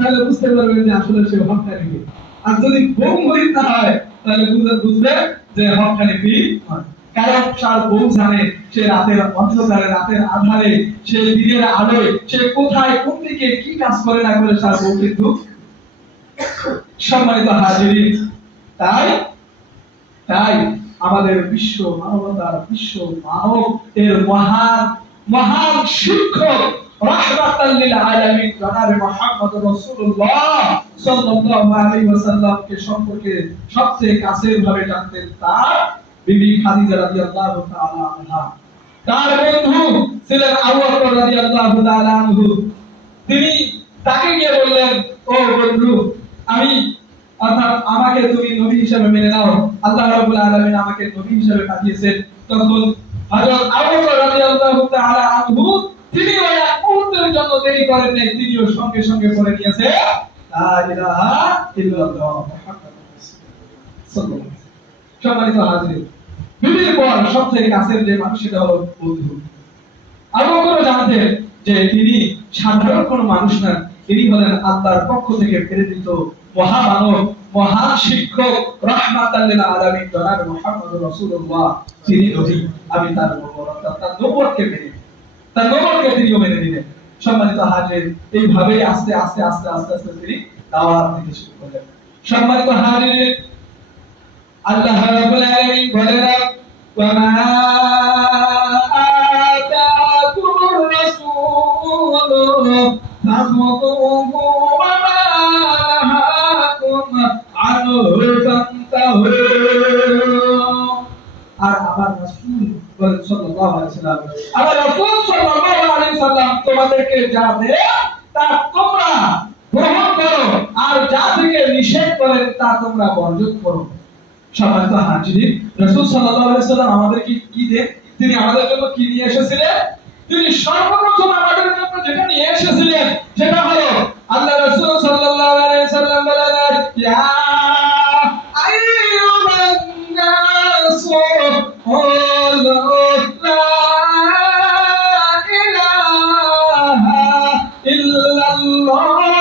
তাহলে বুঝতে পারবেন যে আসলে সে হক্কানি পীর। আর যদি বউ মুরিদ না হয় তাহলে বুঝবে যে হক্কানি পীর নয়। কারণ তার বউ জানে সে রাতের অন্ধকারে, রাতের আধারে, সে দিনের আলোয় সে কোথায় কোন দিকে কি কাজ করে না করে তার বউ কিন্তু। সম্মানিত হাজিরিন, তাই তাই আমাদের বিশ্ব মানবতার, বিশ্ব মানব এর মহান মহান শিক্ষক রাহমাতাল লিল আলামিন জনাবে মুহাম্মদ রাসূলুল্লাহ সাল্লাল্লাহু আলাইহি ওয়াসাল্লামকে সম্পর্কে সবচেয়ে কাছের ভাবে জানতেন তার বিবি খাদিজা রাদিয়াল্লাহু তাআলা আনহা। তার বন্ধু ছিলেন আবু বকর রাদিয়াল্লাহু তাআলা আনহু। তিনি তাকে গিয়ে বললেন, ও বন্ধু, আমি অর্থাৎ আমাকে তুমি নবী হিসেবে মেনে নাও, আল্লাহ রাব্বুল আলামিন আমাকে নবী হিসেবে পাঠিয়েছেন। তখন হযরত আবু বকর রাদিয়াল্লাহু তাআলা আনহু তিনি ওই এক মুহূর্তের জন্য দেরি করেন নাই, তিনিও সঙ্গে সঙ্গে পড়ে নিয়েছে লা ইলাহা ইল্লাল্লাহ মুহাম্মাদুর রাসূলুল্লাহ সাল্লাল্লাহু আলাইহি ওয়াসাল্লাম। সম্মানিত হাজির, বিবির পর সবথেকে কাছের যে মানুষ সেটা হলো বন্ধু। আবু বকর জানতেন যে তিনি সাধারণ কোনো মানুষ না, তিনি হলেন আল্লাহর পক্ষ থেকে প্রেরিত মহামানব, মহান শিক্ষক রাহমাতাল লিল আলামিন জনাবে মুহাম্মদুর রাসূলুল্লাহ। তিনি নবী, আমি তার নবুয়তকে মেনে, তার নবুয়তকে তিনিও মেনে নিলেন। সম্মানিত হাজির, এইভাবে আস্তে আস্তে আস্তে আস্তে আস্তে তিনি দাওয়াত দিতে শুরু করলেন। সম্মানিত হাজির, আল্লাহ রাব্বুল আলামিন বলেন, ওয়া মা আতাকুমুর রাসূলু ফাখুযুহু ওয়া মা নাহাকুম আনহু ফান্তাহু। আর আমার রাসূল সাল্লাল্লাহু আলাইহি ওয়াসাল্লাম, আমার রাসূল সাল্লাল্লাহু আলাইহি ওয়াসাল্লাম তোমাদেরকে যা দেয় তা তোমরা গ্রহণ করো, আর যা থেকে নিষেধ করেন তা তোমরা বর্জন করো। সম্মানিত হাজিরিন, রাসূল সাল্লাল্লাহু আলাইহি ওয়াসাল্লাম আমাদেরকে কি দেন? তিনি আমাদের জন্য কি নিয়ে এসেছিলেন? তিনি সর্বপ্রথম আমাদের জন্য যেটা নিয়ে এসেছিলেন সেটা হলো আল্লাহ রাসূল সাল্লাল্লাহু আলাইহি ওয়াসাল্লাম বলেন, ইয়া আইয়ুহান নাসু কুলু লা ইলাহা ইল্লাল্লাহু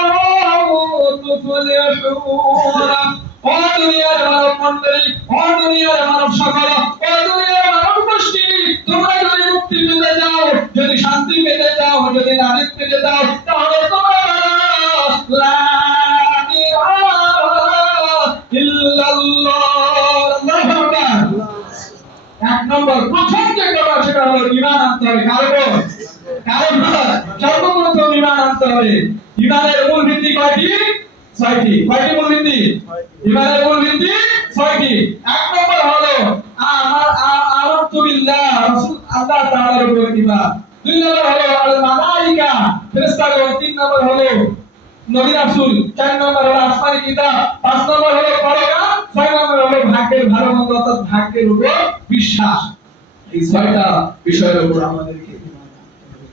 তুফলিহুন। ও দুনিয়ার মানব মণ্ডলী, ও দুনিয়ার মানব সকল, ও দুনিয়ার মানব গোষ্ঠী, তোমরা যদি মুক্তি পেতে চাও, যদি শান্তি পেতে চাও, যদি নাজাত পেতে চাও, তাহলে তোমরা লা ইলাহা ইল্লাল্লাহ। আল্লাহু আকবার। এক নম্বর প্রথম যে কথা সেটা হলো ঈমান আনতে হবে। কারণ সর্বপ্রথম ঈমান আনতে হবে। ঈমানের মূল ভিত্তি কয়টি? ছয়টি। কয়টি মূল ভিত্তি? ঈমানের মূল ভিত্তি ছয়টি। এক নম্বর হলো আমানতু বিল্লাহ, রাসূল আল্লাহ তাআলার উপর ঈমান। দুই নম্বর হলো আল মালায়েকা, ফেরেশতাগণ। তিন নম্বর হলো নবী রাসূল। চার নম্বর হলো আসমানি কিতাব। পাঁচ নম্বর হলো পরকাল। ছয় নম্বর হলো ভাগ্যের ভালো মন্দ, অর্থাৎ ভাগ্যের উপর বিশ্বাস। এই ছয়টা বিষয়ের উপর আমাদেরকে ঈমান আনতে হবে।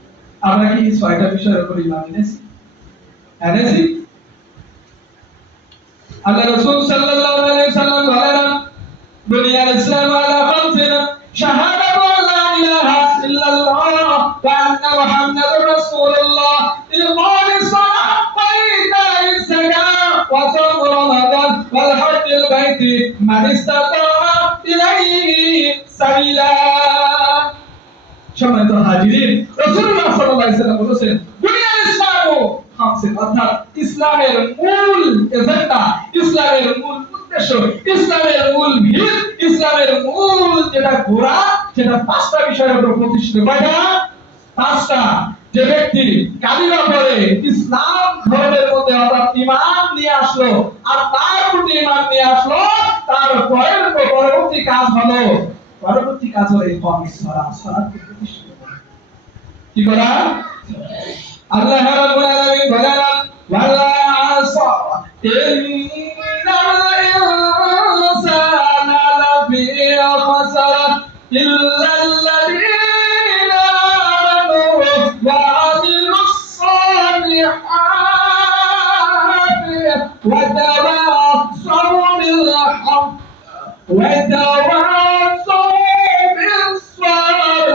আমরা কি এই ছয়টা বিষয়ের উপর ঈমান এনেছি? আল্লাহ রাসূল সাল্লাল্লাহু আলাইহি ওয়াসাল্লাম বলেন, বুনিয়াল ইসলামু আলা খামসিন, শাহাদাতু লা ইলাহা ইল্লাল্লাহ ওয়া আন্না মুহাম্মাদুর রাসূলুল্লাহ, ইকামিস সালাত ওয়া ইতাইস যাকাত ওয়া সাওম রমাদান ওয়াল হজ্জুল বাইতি মান ইসতাতা ইলাইহি সাবিলা। সম্মানিত হাজিরিন, রাসূলুল্লাহ সাল্লাল্লাহু আলাইহি ওয়াসাল্লাম বলেছেন, বুনিয়াল ইসলামু খামসিন, অর্থাৎ ইসলামের মূল এজেন্ডা, ইসলামের মূল উদ্দেশ্য, ইসলামের মূল ভিত, ইসলামের মূল যেটা গোড়া, সেটা পাঁচটা বিষয়ের উপর প্রতিষ্ঠিত। কয়টা? পাঁচটা। যে ব্যক্তি কালিমা পড়ে ইসলাম ধর্মের মধ্যে অর্থাৎ ঈমান নিয়ে আসলো, আর তার প্রতি ঈমান নিয়ে আসলো, তার পরবর্তী কাজ হলো ইকামিস সালাত, সালাতকে প্রতিষ্ঠিত করা। কি করা? আল্লাহ রাব্বুল আলামিন বলেন, ওয়ালা আসর ইন্নাল ইনসানা লাফি খাসার ইল্লাল্লাযীনা আমানু ওয়া আমিলুস সালিহাতি ওয়া তাওয়াসাউ বিল হক ওয়া তাওয়াসাউ বিস সাবর।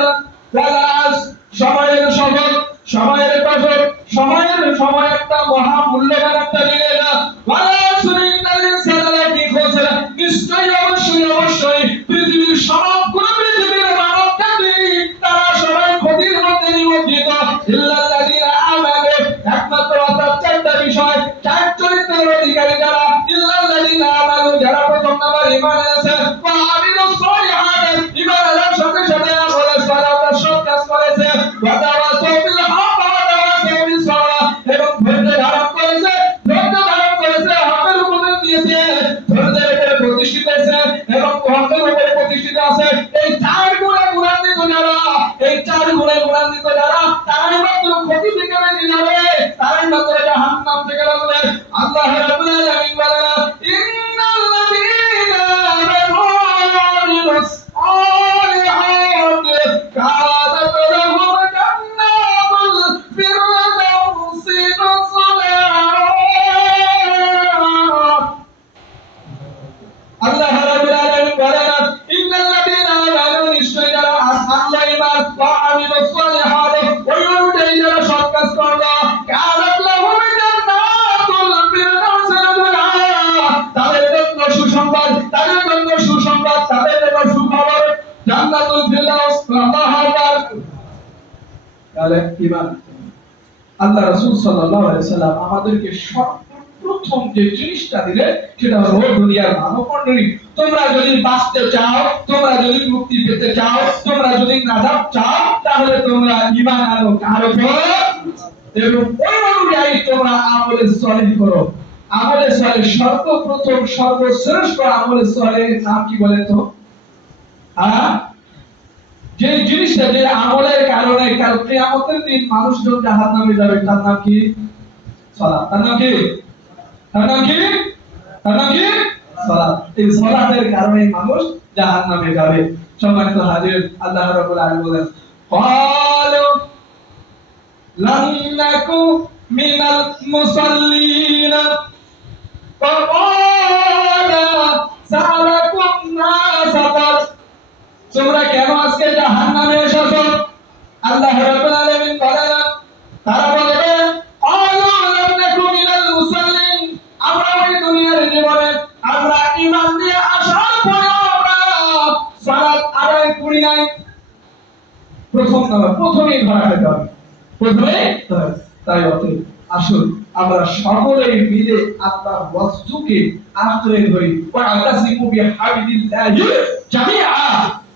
সময়ের শপথ, সময়ের কসম, সময়ের সময় একটা মহা মূল্যবান একটা জিনিস। ওয়ালা সুরিনাল ইনসানা ফি খুসর, নিশ্চয়ই অবশ্যই পৃথিবীর সমগ্র পৃথিবীর মানব জাতি তারা সবাই ক্ষতির মধ্যে নিমজ্জিত। ইল্লাল্লাযিনা আমানু, একমাত্র অর্থাৎ চারটা বিষয়, চার চরিত্রের অধিকারী যারা। ইল্লাল্লাযিনা আমানু, যারা প্রথম নাম্বার ঈমান এনেছে, ওয়া আমিলুস সলিহাত, ঈমান আনার সাথে সাথে আমলে সালাত সৎ কাজ করেছে, ওয়া তাওয়াসাউ বিল হক ওয়া তাওয়াসাউ বিস সাবর, এবং ধৈর্য ধারণ করেছে হকের উপদেশ দিয়েছে, ধৈর্যের উপরে প্রতিষ্ঠিত হয়েছে এবং হকের উপরে প্রতিষ্ঠিত আছে। এই চার গুণে গুণান্বিত যারা, তারাই মাত্র ক্ষতি থেকে বেঁচে যাবে, তারাই মাত্র জাহান্নাম থেকে বাঁচবে। আল্লাহ রাব্বুল আলামিন বলেন, ইন্নাল্লাযীনা আমানু ওয়া আমিলুস সালিহাতি কানাত লাহুম জান্নাতুল ফিরদাউসি নুজুলা। আল্লাহ রাব্বুল আলামিন বলেন, ইন্নাল্লাযীনা আমানু, নিশ্চয়ই যারা আল্লাহ ঈমান ওয়া আমিলুস সালিহাত, ওই অনুযায়ী যারা সৎ কাজ করলো, কানাত লাহুম জান্নাতুল ফিরদাউসি নুজুলা, তাদের জন্য সুসংবাদ, তাদের জন্য সুখবর, জান্নাতুল ফিরদাউস। আল্লাহু আকবার। তাহলে ঈমান, আল্লাহ রাসূল সাল্লাল্লাহু আলাইহি সাল্লাম আমাদেরকে সর্বপ্রথম যে জিনিসটা দিলে সেটা হলো দুনিয়ার মানবমণ্ডলী। তোমরা যদি বাঁচতে চাও, তোমরা যদি মুক্তি পেতে চাও, তোমরা যদি নাজাত চাও, তাহলে তোমরা ঈমান আনো কার উপর, এবং ওই অনুযায়ী তোমরা আমলে সালেহ করো। আমলে সালেহ সর্বপ্রথম সর্বশ্রেষ্ঠ আমলে সালেহের নাম কি বলেন তো? যে জিনিসটা, যে আমলের কারণে কাল কিয়ামতের দিন মানুষজন জাহান্নামে যাবে, তার নাম কি? সালাত। তার নাম কি? সালাত। এই সালাতের কারণে মানুষ জাহান্নামে যাবে। সম্মানিত হাজির, আল্লাহ রাব্বুল আলামিন বলেন, ক্বালু লাম নাকু মিনাল মুসাল্লিন ক্বালা সালাকুনা সাফার। তোমরা কেন আজকে জাহান্নামে এসেছো? আল্লাহ রাব্বুল আলামিন বলেন, তারা বলবে, ক্বালু লাম নাকু মিনাল মুসাল্লিন, আমরা ওই দুনিয়ার জীবনে আমরা ঈমান নিয়ে আসার পরে আমরা সালাত আদায় করি নাই। প্রথমেই ধরা খেতে হবে, তাই অতএব আসুন আমরা সকলেই মিলে আল্লাহর ওয়াস্তুকে আঁকড়ে ধরি। ওয়া আতাসিমু বিহাবিলিল্লাহি জামিআ,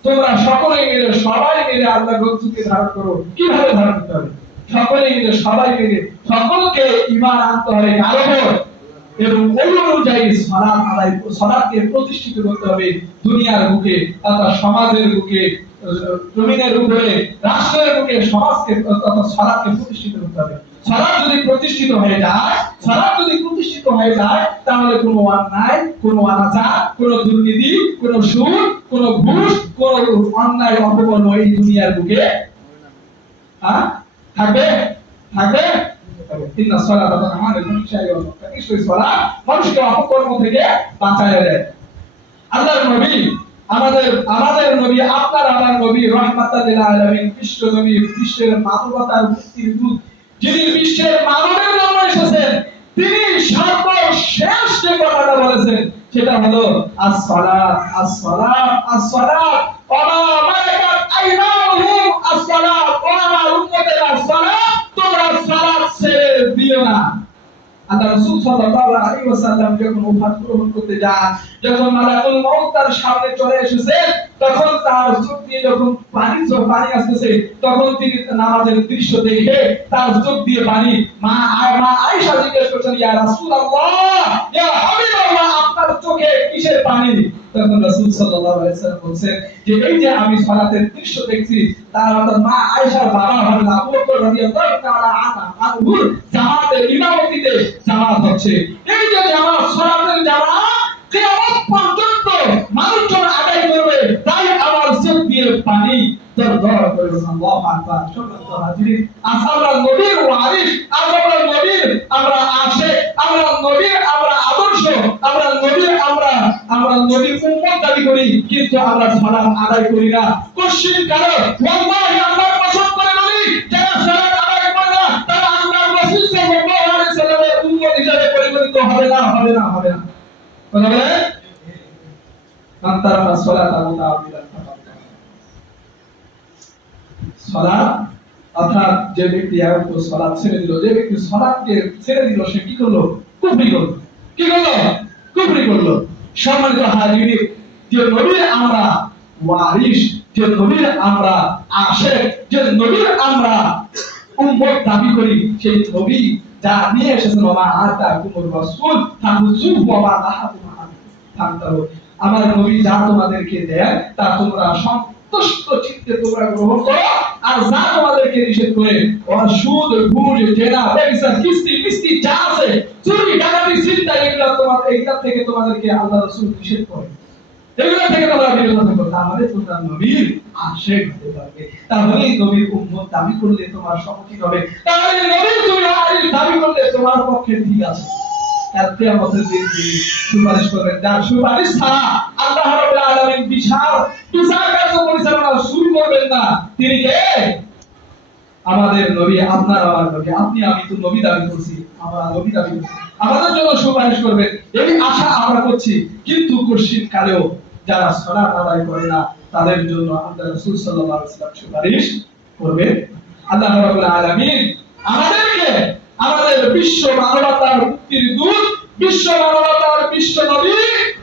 তোমরা সকলেই মিলে, সবাই মিলে আল্লাহর ওয়াস্তুকে ধারণ করো। কিভাবে ধারণ করতে হবে? সকলেই মিলে, সবাই মিলে, সকলকে ঈমান আনতে হবে কার উপর, এবং ওই অনুযায়ী সালাতকে প্রতিষ্ঠিত করতে হবে দুনিয়ার বুকে, তথা সমাজের বুকে, জমিনের উপরে, রাষ্ট্রের বুকে সমাজকে তথা সালাতকে প্রতিষ্ঠিত করতে হবে। সালাত যদি প্রতিষ্ঠিত হয়ে যায়, তাহলে কোনো অন্যায়, কোনো অনাচার, কোনো দুর্নীতি, কোনো সুদ, কোনো ঘুষ, কোনো অন্যায় অপকর্ম এই দুনিয়ার বুকে থাকবে। ইন্নাস সালাতা তানহা আনিল ফাহশাই ওয়াল মুনকার, নিশ্চয়ই সালাত মানুষকে অপকর্ম থেকে বাঁচায় দেয়। আল্লাহর নবী, আমাদের নবী, আপনার আমার নবী রাহমাতাল লিল আলামিন, বিশ্ব নবী, বিশ্বের মানবতার মুক্তির দূত, যিনি বিশ্বের মানবের জন্য এসেছেন, তিনি সর্বশেষ যে কথাটা বলেছেন সেটা হলো আস-সালাত, আস-সালাত, আস-সালাত, ওয়া মা মালাকাত আইমানুহুম, আস-সালাত, ও আমার উম্মতের আস-সালাত, তোমরা সালাত ছেড়ে দিও না। আল্লাহ রাসূল সাল্লাল্লাহু আলাইহি ওয়াসাল্লাম যখন ওফাত গ্রহণ করতে যান, যখন মালাকুল মউত তার সামনে চলে এসেছে, তখন তার চোখ দিয়ে যখন পানি আসতেছে, তখন তিনি নামাজের দৃশ্য দেখে তার চোখ দিয়ে পানি, মা আয়েশা জিজ্ঞেস করছেন, ইয়া রাসূলুল্লাহ, ইয়া হাবিবাল্লাহ, আপনার চোখে কিসের পানি? তখন রাসূল সাল্লাল্লাহু আলাইহি ওয়াসাল্লাম বলেন যে এই যে আমি সালাতের দৃশ্য দেখছি, তার অর্থাৎ মা আয়েশার বাবা হলেন আবু বকর রাদিয়াল্লাহু তাআলা আনহু জামাতের ইমামতিতে জামাত হচ্ছে। এই যে জামাত, সালাতের জামাত কিয়ামত পর্যন্ত মানুষজন আদায় করবে, তাই আমার চোখ দিয়ে পানি দরদর করে। আল্লাহু আকবার। সম্মানিত হাজিরিন, আমরা নবীর ওয়ারিস, আমরা নবীর আমরা আশিক, আমরা নবীর আমরা আদর্শ, আমরা নবীর উম্মত দাবি করি, কিন্তু আমরা সালাত আদায় করি না। কোশ্চিন কারণ ওয়াল্লাহি আল্লাহর কসম করে বলি, যারা সালাত আদায় করে না, তারা আল্লাহর রাসূল সাল্লাল্লাহু আলাইহি ওয়াসাল্লামের হবে না, হবে না, হবে না। কথা বলে মান তারাকা সালাতা মুতাআম্মিদান ফাকাদ কাফার। সালাত অর্থাৎ যে ব্যক্তি একটু সালাত ছেড়ে দিল, যে ব্যক্তি সালাতকে ছেড়ে দিল, সে কি করলো? কুফরি করলো। কি করলো? কুফরি করলো। সম্মানিত হাজিরিন, যে নবীর আমরা ওয়ারিস, যে নবীর আমরা আশিক, যে নবীর আমরা উম্মত দাবি করি, সেই নবী যা নিয়ে এসেছেন, ওয়া আতাকুমুর রাসূল ফাখুযুহু ওয়া মা নাহাকুম আনহু ফান্তাহু। আমার নবী যা তোমাদেরকে দেয় তা তোমরা সন্তুষ্ট চিত্তে তোমরা গ্রহণ করো, আর যা তোমাদেরকে নিষেধ করে, সুদ, ঘুষ, জেনা, ব্যভিচার, কিস্তি মিস্তি যা আছে, চুরি, ডাকাতি, ছিনতা, এগুলা থেকে তোমাদেরকে আল্লাহ রাসূল নিষেধ করে। এগুলো থেকে তোমরা বিরত থাকো, তাহলে তোমরা নবীর আশিক হতে পারবে। তাহলে নবীর উম্মত দাবি করলে তোমার সম্মুখীন হবে। তাহলে নবীর তুমি ওয়ারিস দাবি করলে তোমার পক্ষে ঠিক আছে। কাল কিয়ামতের দিন তিনি সুপারিশ করবেন, যার সুপারিশ ছাড়া আল্লাহ রাব্বুল আলামিন বিচার কার্য পরিচালনা শুরু করবেন না। তিনি কে? আমাদের নবী, আপনার আমার নবী। আপনি আমি তো নবী দাবি করছি, আমরা নবী দাবি করছি, আমাদের জন্য সুপারিশ করবেন, এই আশা আমরা করছি। কিন্তু কশিন কালেও যারা সালাত আদায় করে না, তাদের জন্য আল্লাহ রাসূল সাল্লাল্লাহু আলাইহি ওয়াসাল্লাম সুপারিশ করবেন। আল্লাহ রাব্বুল আলামিন আমাদেরকে আমাদের বিশ্ব মানবতার মুক্তির দূত, বিশ্ব মানবতার বিশ্ব নবী,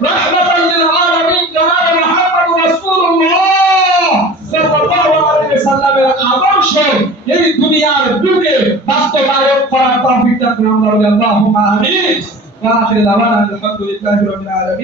রাহমাতাল লিল আলামিন জনাব মুহাম্মদুর রাসূলুল্লাহ সাল্লাল্লাহু আলাইহি ওয়াসাল্লামের আদর্শ এই দুনিয়ার বুকে বাস্তবায়ন করার তৌফিক দান করুন। আল্লাহুম্মা আমিন। ওয়া আখিরু দাওয়ানা আলহামদুলিল্লাহি রাব্বিল আলামিন।